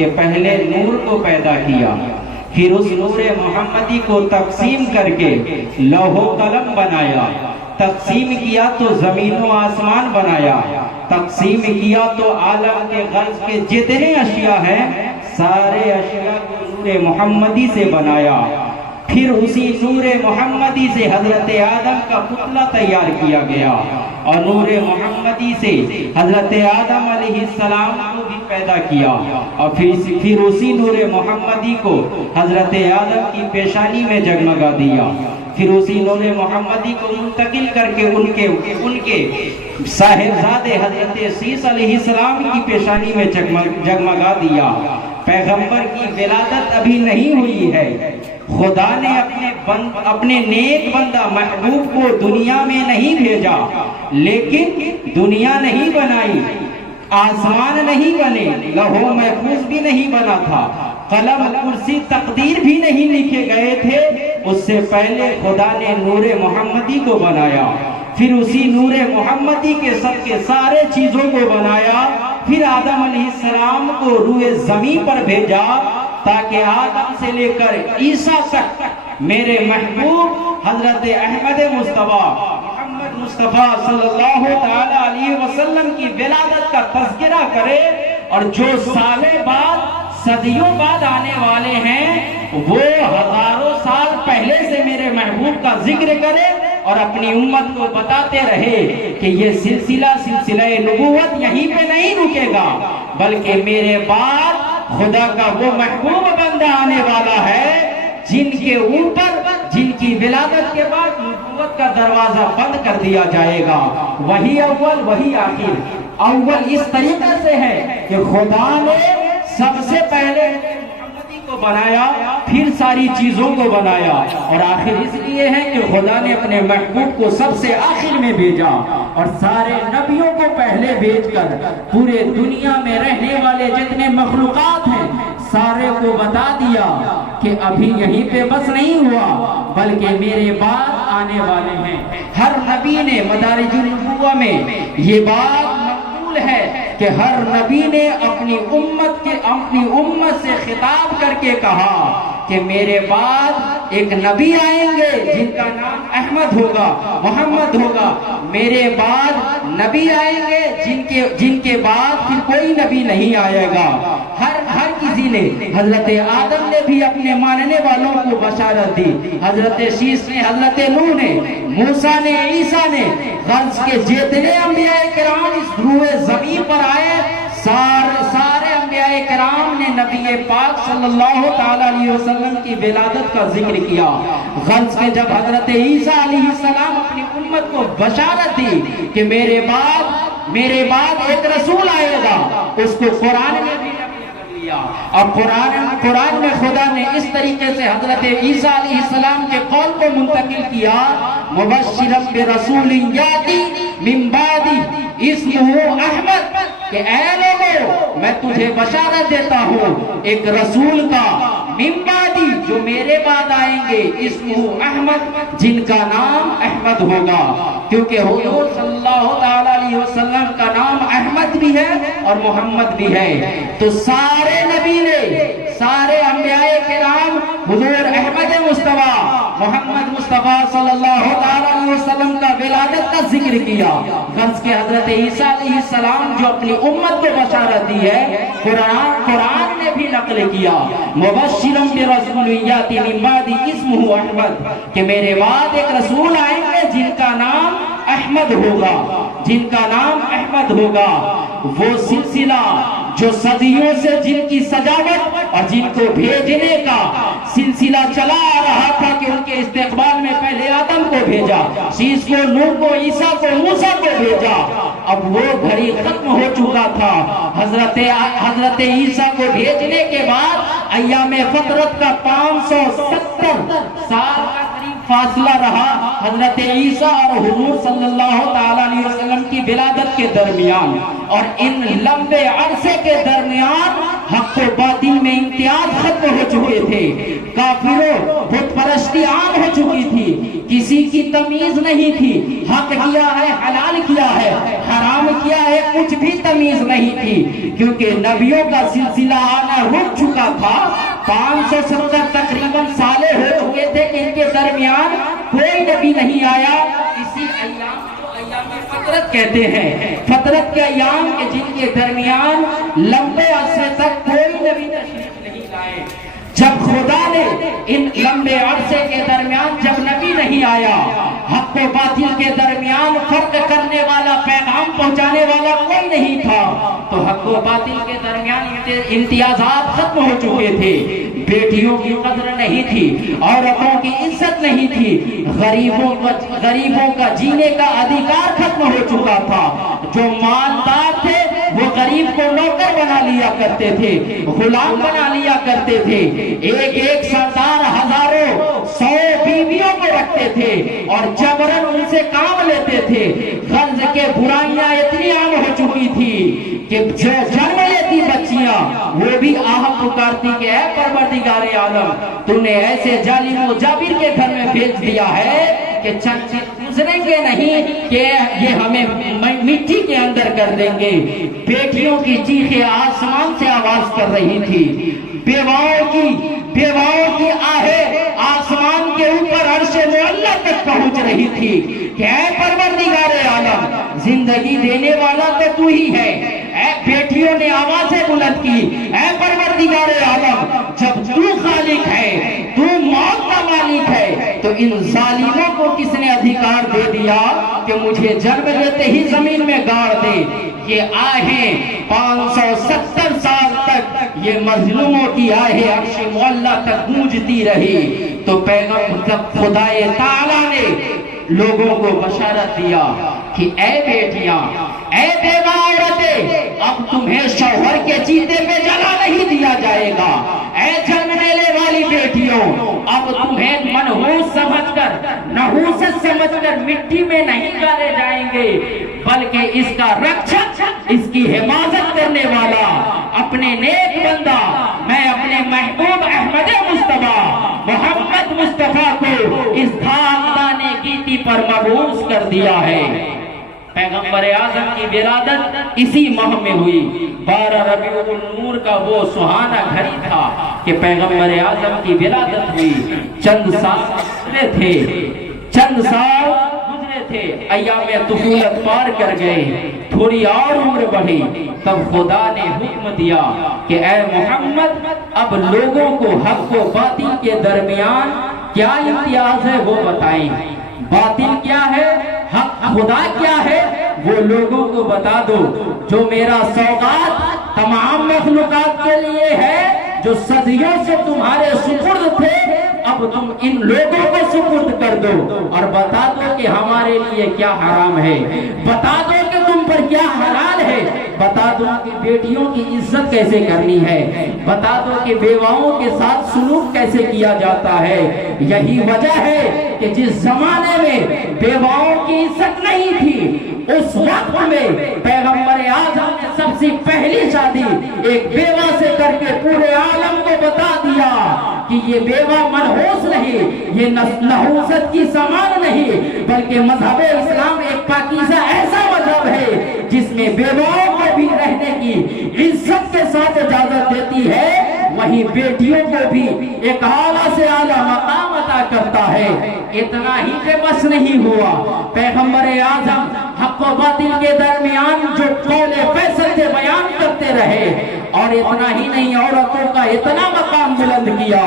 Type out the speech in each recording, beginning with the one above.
کہ پہلے نور کو پیدا کیا، پھر اس نور محمدی کو تقسیم کر کے لوح و قلم بنایا، تقسیم کیا تو زمین و آسمان بنایا، تقسیم کیا تو عالم کے غرض کے جتنے اشیاء ہیں سارے اشیاء کو نور محمدی سے بنایا، پھر اسی نور محمدی سے حضرت آدم کا پتلا تیار کیا گیا، اور نور محمدی سے حضرت آدم علیہ السلام کو بھی پیدا کیا، اور پھر اسی نور محمدی کو حضرت آدم کی پیشانی میں جگمگا دیا، پھر اسی نور محمدی کو منتقل کر کے ان کے صاحبزادے حضرت عیسی علیہ السلام کی پیشانی میں جگمگا دیا۔ پیغمبر کی ولادت ابھی نہیں ہوئی ہے، خدا نے اپنے نیک بندہ محبوب کو دنیا میں نہیں بھیجا، لیکن دنیا نہیں بنائی، آسمان نہیں بنے، لوح محفوظ بھی نہیں بنا تھا، قلم کرسی تقدیر بھی نہیں لکھے گئے تھے، اس سے پہلے خدا نے نور محمدی کو بنایا، پھر اسی نور محمدی کے سارے چیزوں کو بنایا، پھر آدم علیہ السلام کو روئے زمین پر بھیجا تاکہ آدم سے لے کر عیسیٰ تک میرے محبوب حضرت احمد مصطفیٰ محمد مصطفیٰ صلی اللہ تعالی علیہ وسلم کی ولادت کا تذکرہ کرے، اور جو سالوں بعد صدیوں بعد آنے والے ہیں وہ ہزاروں سال پہلے سے میرے محبوب کا ذکر کرے اور اپنی امت کو بتاتے رہے کہ یہ سلسلہ نبوت یہیں پہ نہیں رکے گا، بلکہ میرے بعد خدا کا وہ محبوب بندہ آنے والا ہے جن کے اوپر جن کی ولادت کے بعد نبوت کا دروازہ بند کر دیا جائے گا، وہی اول وہی آخر۔ اول اس طریقے سے ہے کہ خدا نے سب سے پہلے محمدی کو بنایا، پھر ساری چیزوں کو بنایا، اور آخر اس لیے ہے کہ خدا نے اپنے محبوب کو سب سے آخر میں بھیجا، اور سارے نبیوں کو پہلے بھیج کر پورے دنیا میں رہنے والے جتنے مخلوقات ہیں سارے کو بتا دیا کہ ابھی یہیں پہ بس نہیں ہوا، بلکہ میرے بعد آنے والے ہیں۔ ہر نبی نے مدارج النبوہ میں یہ بات مقبول ہے کہ ہر نبی نے اپنی امت سے خطاب کر کے کہا کہ میرے بعد ایک نبی آئیں گے جن کا نام احمد ہوگا، محمد ہوگا، میرے بعد نبی آئیں گے جن کے بعد پھر کوئی نبی نہیں آئے گا۔ ہر کسی نے، حضرت آدم نے بھی اپنے ماننے والوں کو بشارت دی، حضرت شیس نے، حضرت نوح نے، موسیٰ نے، عیسیٰ نے، غرض کے جتنے انبیاء کرام اس روئے زمین پر آئے سارے انبیاء کرام نے نبی پاک صلی اللہ تعالی علیہ وسلم کی ولادت کا ذکر کیا۔ غرض کے جب حضرت عیسیٰ علیہ السلام اپنی امت کو بشارت دی کہ میرے بعد ایک رسول آئے گا، اس کو قرآن میں بھی اور قرآن میں خدا نے اس طریقے سے حضرت عیسیٰ علیہ السلام کے قول کو منتقل کیا، مبشرا برسول یاتی من بعدی اسمہ احمد، کہ اے لوگو میں تجھے بشارت دیتا ہوں ایک رسول کا، من بعدی جو میرے بعد آئیں گے، اسمہ احمد جن کا نام احمد ہوگا، کیونکہ حضور صلی اللہ تعالی علیہ وسلم کا نام احمد بھی ہے اور محمد بھی ہے، تو سارے نبی نے، سارے انبیاء کرام حضور احمد مصطفیٰ محمد مصطفیٰ صلی اللہ علیہ وسلم کا ولادت کا ذکر کیا۔ غرض کے حضرت عیسیٰ علیہ السلام جو اپنی امت کو بشارت دی ہے، قرآن نے بھی نقل کیا، مبشرا برسول یاتی من بعدی اسمہ احمد، کہ میرے بعد ایک رسول آئیں گے جن کا نام احمد ہوگا، جن کا نام احمد ہوگا۔ وہ سلسلہ جو صدیوں سے جن کی سجاوٹ اور جن کو بھیجنے کا سلسلہ چلا آ رہا تھا کہ ان کے استقبال میں پہلے آدم کو بھیجا، شیس کو، نوح کو، عیسیٰ کو، موسیٰ کو بھیجا، اب وہ گھڑی ختم ہو چکا تھا۔ حضرت عیسیٰ کو بھیجنے کے بعد ایام فترت کا 570 سال کا قریب فاصلہ رہا حضرت عیسیٰ اور حضور صلی اللہ تعالی علیہ وسلم کی ولادت کے درمیان، اور ان لمبے عرصے کے درمیان حق و باطل میں امتیاز ختم ہو چکے تھے، کافروں بت پرستی عام ہو چکی تھی، کسی کی تمیز نہیں تھی، حق کیا ہے، حلال کیا ہے، حرام کیا ہے، کچھ بھی تمیز نہیں تھی، کیونکہ نبیوں کا سلسلہ آنا 570 तकरीबन साले हो चुके थे कि इनके दरमियान कोई नबी नहीं आया। इसी अय्याम को अय्याम फतरत कहते हैं, फतरत के अय्याम के जिनके दरमियान लंबे अरसे तक कोई नबी तशरीफ नहीं लाए। जब खुदा ने इन लंबे अरसे के दरमियान जब नबी नहीं आया, हक व बातिल के दरमियान फर्क करने वाला, पैगाम पहुंचाने वाला कोई नहीं था, तो हक व बातिल के दरमियान इम्तियाजात खत्म हो चुके थे। बेटियों की कदर नहीं थी, औरतों की इज्जत नहीं थी, गरीबों का जीने का अधिकार खत्म हो चुका था। जो मालदार थे वो गरीब को नौकर बना लिया करते थे, गुलाम बना लिया करते थे। एक एक सरदार हजारों 100 बीवियों को रखते थे और जबरन उनसे काम लेते थे। कर्ज के बुराइयां इतनी आम हो चुकी थी कि जो जन्म लेती बच्चियां वो भी आह पुकारती कि ऐ परवरदिगारे आलम, तूने ऐसे जालिम व जाबिर के घर में भेज दिया है कि चंद गुजरेंगे नहीं कि ये हमें मिट्टी के अंदर कर देंगे। बेटियों की चीखें आसमान से आवाज कर रही थी, बेवाओं की आहें आसमान के ऊपर अर्शे मुअल्ला तक पहुंच रही थी कि ऐ परवरदिगारे आलम, जिंदगी देने वाला तो तू ही है। ऐ बेटियों ने आवाजें बुलंद की, ऐ परवरदिगारे आलम, जब तू खालिक है, तू मौत का मालिक है, तो इन जालिमों को किसने अधिकार दे दिया कि मुझे जन्म लेते ही जमीन में गाड़ दे। ये आहें 570 साल तक ये मजलूमों की आहें अर्श मुअल्ला तक गूंजती रही। तो पैगंबर खुदाए ताला ने लोगों को बशारत दिया कि ऐ बेटियां, ऐ बेवा औरतें, अब तुम्हें शौहर के चीते पे जला नहीं दिया जाएगा। ऐ जन्म लेने वाली बेटियों, अब तुम्हें मनहूस समझकर, नहूसत समझकर मिट्टी में नहीं गाड़े जाएंगे, बल्कि इसका रक्षक, इसकी हिफाजत करने वाला, अपने नेक बंदा, मैं अपने महबूब अहमद मुस्तफा मोहम्मद मुस्तफा को इस खानदाने गीती पर मबूस कर दिया है। पैगंबर आजम की विलादत इसी माह में हुई। 12 रबीउल नूर का वो सुहाना घड़ी था कि पैगंबर आजम की विलादत हुई। चंद साल गुजरे थे, अय्याम तुफूलत पार कर गए, थोड़ी और उम्र बढ़ी, तब खुदा ने हुक्म दिया कि ऐ मोहम्मद, अब लोगों को हक व बातिल के दरमियान क्या इम्तियाज है वो बताएं। बातिल क्या है, हक खुदा क्या है, वो लोगों को बता दो। जो मेरा सौगात तमाम मखलूकात के लिए है, जो सदियों से तुम्हारे सुपुर्द थे, अब तुम इन लोगों को सुपुर्द कर दो और बता दो कि हमारे लिए क्या हराम है, बता दो कि तुम पर क्या हलाल है, बता दो कि बेटियों की इज्जत कैसे करनी है, बता दो कि बेवाओं के साथ सुलूक कैसे किया जाता है। यही वजह है कि जिस जमाने में बेवाओं की इज्जत नहीं थी, उस वक्त में पैगंबर आजम ने सबसे पहली शादी एक बेवा से करके पूरे आलम को बता दिया कि ये बेवा मनहूस नहीं, ये नहूसत की समान नहीं, बल्कि मजहब इस्लाम एक पाकीज़ा ऐसा मजहब है जिसमें बेवाओं को भी रहने की इज्जत के साथ इजाजत देती है, वहीं बेटियों को भी एक आला से आला मकाम अता करता है। इतना ही के बस नहीं हुआ, पैगंबर आजम हक व बातिल के दरमियान जो कौले फैसल से बयान करते रहे, और इतना ही नहीं, औरतों का इतना मकाम बुलंद किया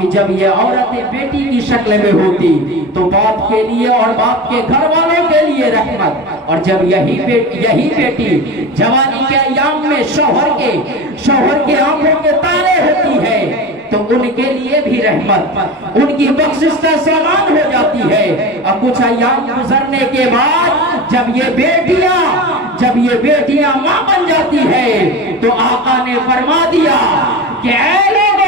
कि जब ये औरतें बेटी की शक्ल में होती तो बाप के लिए और बाप के घर वालों के लिए रहमत, और जब यही बेटी जवानी के अय्याम में शौहर के आंखों के तारे होती है तो उनके लिए भी रहमत, उनकी बख्शिश का सामान हो जाती है। और कुछ अय्याम गुजरने के बाद जब ये बेटियां मां बन जाती है तो आका ने फरमा दिया कि ऐ लोगों,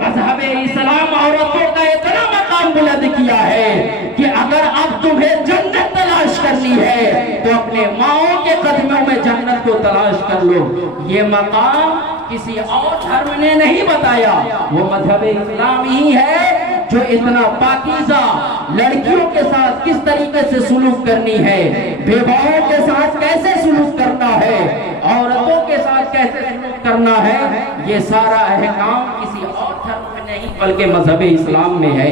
मज़हब इस्लाम औरतों का इतना मकाम बुलंद किया है कि अगर अब तुम्हें जन्नत तलाश करनी है तो अपने माओं के कदमों में जन्नत को तलाश कर लो। ये मकाम किसी और धर्म ने नहीं बताया, वो मज़हब इस्लाम ही है जो इतना पाकीज़ा लड़कियों के साथ किस तरीके से सुलूक करनी है, बेवाओं के साथ कैसे सुलूक करना है, औरतों के साथ कैसे सुलूक करना है, ये सारा अहकाम किसी और धर्म में नहीं بلکہ مذہب اسلام میں ہے۔